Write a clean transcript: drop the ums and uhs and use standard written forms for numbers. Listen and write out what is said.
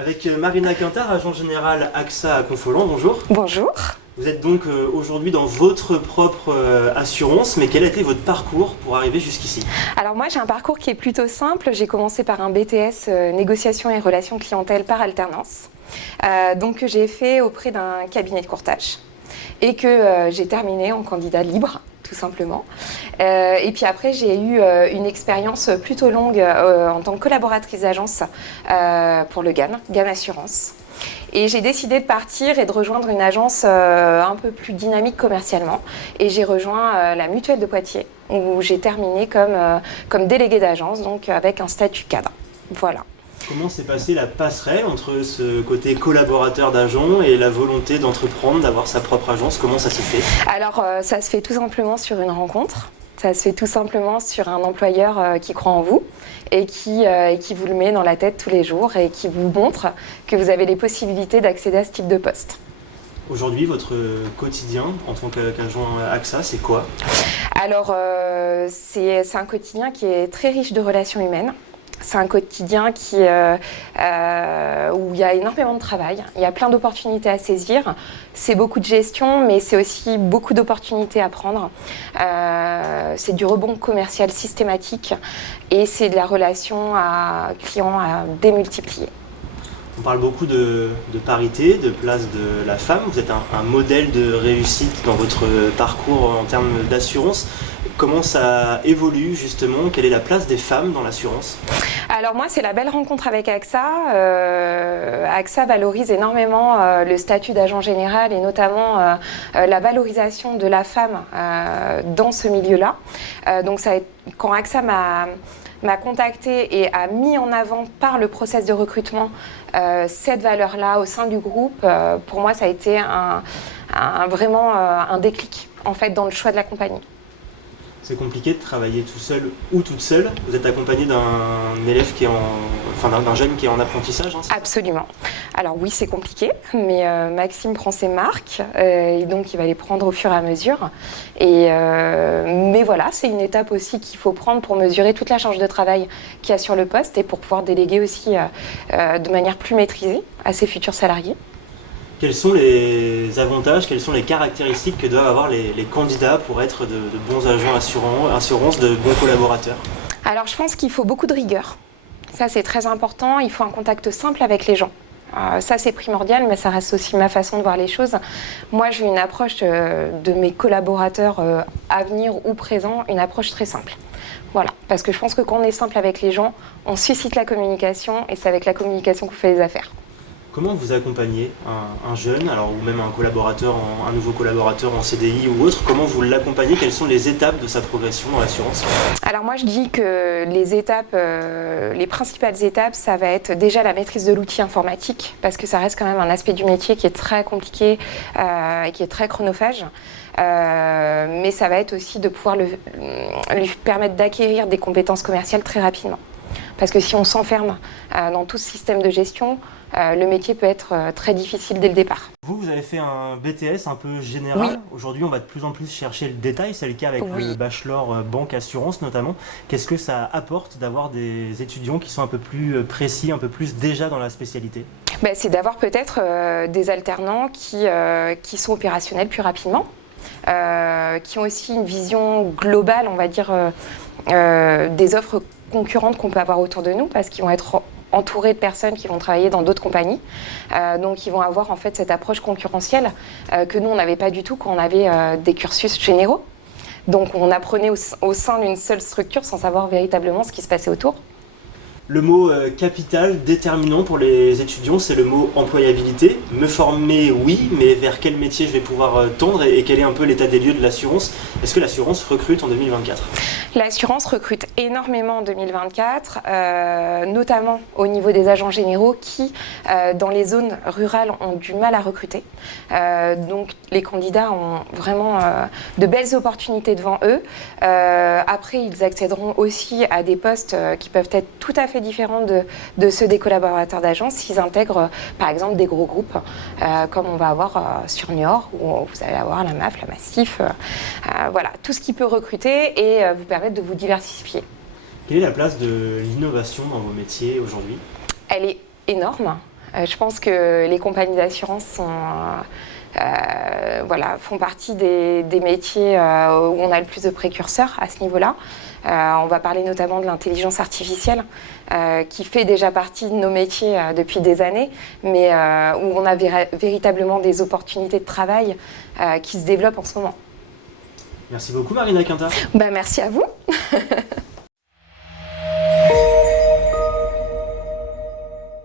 Avec Marina Quintard, agent général AXA à Confolens, bonjour. Bonjour. Vous êtes donc aujourd'hui dans votre propre assurance, mais quel a été votre parcours pour arriver jusqu'ici? Alors moi j'ai un parcours qui est plutôt simple. J'ai commencé par un BTS négociation et relations clientèle par alternance, que j'ai fait auprès d'un cabinet de courtage et que j'ai terminé en candidat libre, tout simplement. Et puis après, j'ai eu une expérience plutôt longue en tant que collaboratrice d'agence pour le GAN Assurance. Et j'ai décidé de partir et de rejoindre une agence un peu plus dynamique commercialement. Et j'ai rejoint la Mutuelle de Poitiers, où j'ai terminé comme déléguée d'agence, donc avec un statut cadre. Voilà. Comment s'est passée la passerelle entre ce côté collaborateur d'agent et la volonté d'entreprendre, d'avoir sa propre agence? Comment ça s'est fait? Alors, ça se fait tout simplement sur une rencontre. Ça se fait tout simplement sur un employeur qui croit en vous et qui vous le met dans la tête tous les jours et qui vous montre que vous avez les possibilités d'accéder à ce type de poste. Aujourd'hui, votre quotidien en tant qu'agent AXA, c'est quoi? Alors, c'est un quotidien qui est très riche de relations humaines. C'est un quotidien où il y a énormément de travail, il y a plein d'opportunités à saisir. C'est beaucoup de gestion, mais c'est aussi beaucoup d'opportunités à prendre. C'est du rebond commercial systématique et c'est de la relation à client à démultiplier. On parle beaucoup de parité, de place de la femme. Vous êtes un modèle de réussite dans votre parcours en termes d'assurance. Comment ça évolue justement? Quelle est la place des femmes dans l'assurance? Alors moi, c'est la belle rencontre avec AXA. AXA valorise énormément le statut d'agent général et notamment la valorisation de la femme dans ce milieu-là. Quand AXA m'a contactée et a mis en avant par le process de recrutement cette valeur-là au sein du groupe, pour moi, ça a été vraiment un déclic en fait, dans le choix de la compagnie. C'est compliqué de travailler tout seul ou toute seule. Vous êtes accompagné d'un élève d'un jeune qui est en apprentissage, hein? Absolument. Alors oui, c'est compliqué, mais Maxime prend ses marques et donc il va les prendre au fur et à mesure. Mais voilà, c'est une étape aussi qu'il faut prendre pour mesurer toute la charge de travail qu'il y a sur le poste et pour pouvoir déléguer aussi de manière plus maîtrisée à ses futurs salariés. Quels sont les avantages, quelles sont les caractéristiques que doivent avoir les candidats pour être de bons agents assurance, de bons collaborateurs? Alors je pense qu'il faut beaucoup de rigueur. Ça c'est très important, il faut un contact simple avec les gens. Ça c'est primordial, mais ça reste aussi ma façon de voir les choses. Moi j'ai une approche de mes collaborateurs à venir ou présents, une approche très simple. Voilà, parce que je pense que quand on est simple avec les gens, on suscite la communication et c'est avec la communication qu'on fait les affaires. Comment vous accompagnez un jeune, alors, ou même un nouveau collaborateur en CDI ou autre? Comment vous l'accompagnez? Quelles sont les étapes de sa progression dans l'assurance? Alors moi je dis que les principales étapes, ça va être déjà la maîtrise de l'outil informatique, parce que ça reste quand même un aspect du métier qui est très compliqué et qui est très chronophage. Mais ça va être aussi de pouvoir lui permettre d'acquérir des compétences commerciales très rapidement. Parce que si on s'enferme dans tout ce système de gestion, le métier peut être très difficile dès le départ. Vous avez fait un BTS un peu général. Oui. Aujourd'hui, on va de plus en plus chercher le détail. C'est le cas avec le bachelor banque assurance notamment. Qu'est-ce que ça apporte d'avoir des étudiants qui sont un peu plus précis, un peu plus déjà dans la spécialité? C'est d'avoir peut-être des alternants qui sont opérationnels plus rapidement, qui ont aussi une vision globale, on va dire, des offres concurrentes qu'on peut avoir autour de nous, parce qu'ils vont être entourés de personnes qui vont travailler dans d'autres compagnies. Donc ils vont avoir en fait cette approche concurrentielle que nous on n'avait pas du tout quand on avait des cursus généraux. Donc on apprenait au sein d'une seule structure sans savoir véritablement ce qui se passait autour. Le mot capital déterminant pour les étudiants, c'est le mot employabilité. Me former, oui, mais vers quel métier je vais pouvoir tendre et quel est un peu l'état des lieux de l'assurance? Est-ce que l'assurance recrute en 2024? L'assurance recrute énormément en 2024, notamment au niveau des agents généraux qui, dans les zones rurales, ont du mal à recruter. Donc les candidats ont vraiment de belles opportunités devant eux. Après, ils accéderont aussi à des postes qui peuvent être tout à fait différents de ceux des collaborateurs d'agence s'ils intègrent par exemple des gros groupes comme on va avoir sur Niort où vous allez avoir la MAF, la Massif, voilà, tout ce qui peut recruter et vous permettre de vous diversifier. Quelle est la place de l'innovation dans vos métiers aujourd'hui? Elle est énorme. Je pense que les compagnies d'assurance font partie des métiers où on a le plus de précurseurs à ce niveau-là. On va parler notamment de l'intelligence artificielle qui fait déjà partie de nos métiers depuis des années, mais où on a véritablement des opportunités de travail qui se développent en ce moment. Merci beaucoup Marina Quinta. Merci à vous.